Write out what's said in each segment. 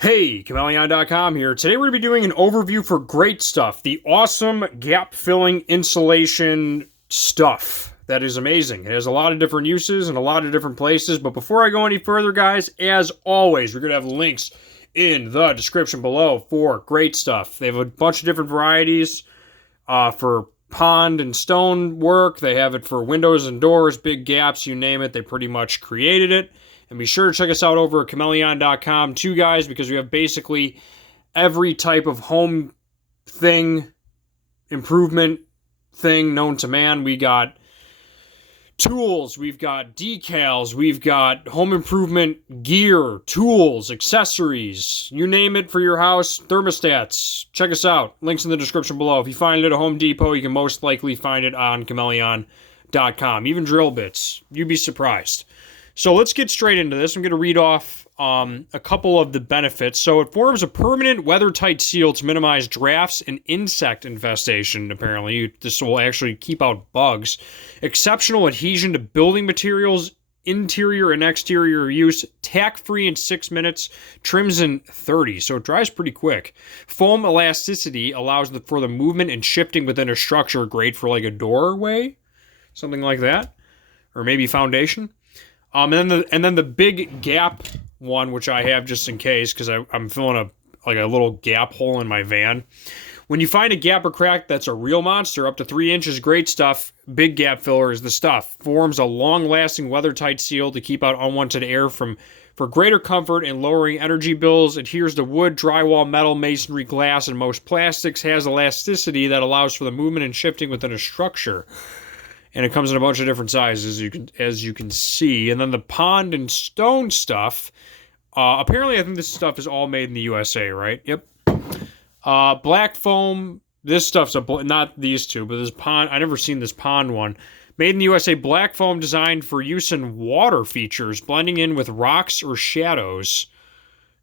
Hey, Chmelaeon.com here. Today we're going to be doing an overview for Great Stuff, the awesome gap-filling insulation stuff that is amazing. It has a lot of different uses and a lot of different places, but before I go any further, guys, as always, we're going to have links in the description below for Great Stuff. They have a bunch of different varieties for pond and stone work. They have it for windows and doors, big gaps, you name it. They pretty much created it. And be sure to check us out over at Chmelaeon.com too, guys, because we have basically every type of home thing, improvement thing known to man. We got tools, we've got decals, we've got home improvement gear, tools, accessories, you name it for your house, thermostats. Check us out. Links in the description below. If you find it at a Home Depot, you can most likely find it on Chmelaeon.com. Even drill bits. You'd be surprised. So let's get straight into this. I'm going to read off a couple of the benefits. So it forms a permanent weather-tight seal to minimize drafts and insect infestation, apparently. This will actually keep out bugs. Exceptional adhesion to building materials, interior and exterior use. Tack-free in 6 minutes. Trims in 30, so it dries pretty quick. Foam elasticity allows for the movement and shifting within a structure. Great for like a doorway, something like that. Or maybe foundation. And then the big gap one, which I have just in case, because I'm filling a little gap hole in my van. When you find a gap or crack that's a real monster, up to 3 inches, Great Stuff, big gap filler is the stuff. Forms a long-lasting weather-tight seal to keep out unwanted air for greater comfort and lowering energy bills. Adheres to wood, drywall, metal, masonry, glass, and most plastics. Has elasticity that allows for the movement and shifting within a structure. And it comes in a bunch of different sizes, as you can see. And then the pond and stone stuff. Apparently, I think this stuff is all made in the USA, right? Yep. Black foam. This stuff's not these two, but this pond. I never seen this pond one. Made in the USA. Black foam designed for use in water features, blending in with rocks or shadows.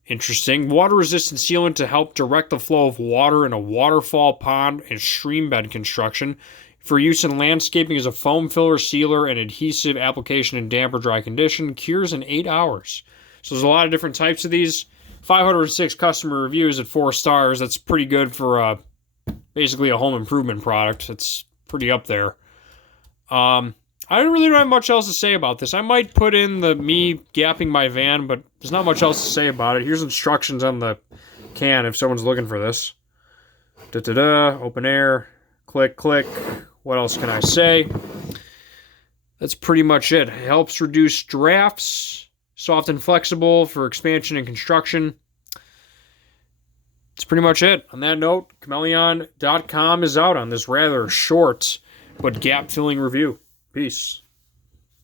Interesting. Water-resistant sealant to help direct the flow of water in a waterfall, pond, and stream bed construction. For use in landscaping as a foam filler, sealer, and adhesive application in damp or dry condition. Cures in 8 hours. So there's a lot of different types of these. 506 customer reviews at 4 stars. That's pretty good for basically a home improvement product. It's pretty up there. I really don't have much else to say about this. I might put in me gapping my van, but there's not much else to say about it. Here's instructions on the can if someone's looking for this. Open air. Click, click. What else can I say? That's pretty much it. It helps reduce drafts. Soft and flexible for expansion and construction. That's pretty much it. On that note, Chmelaeon.com is out on this rather short but gap-filling review. Peace.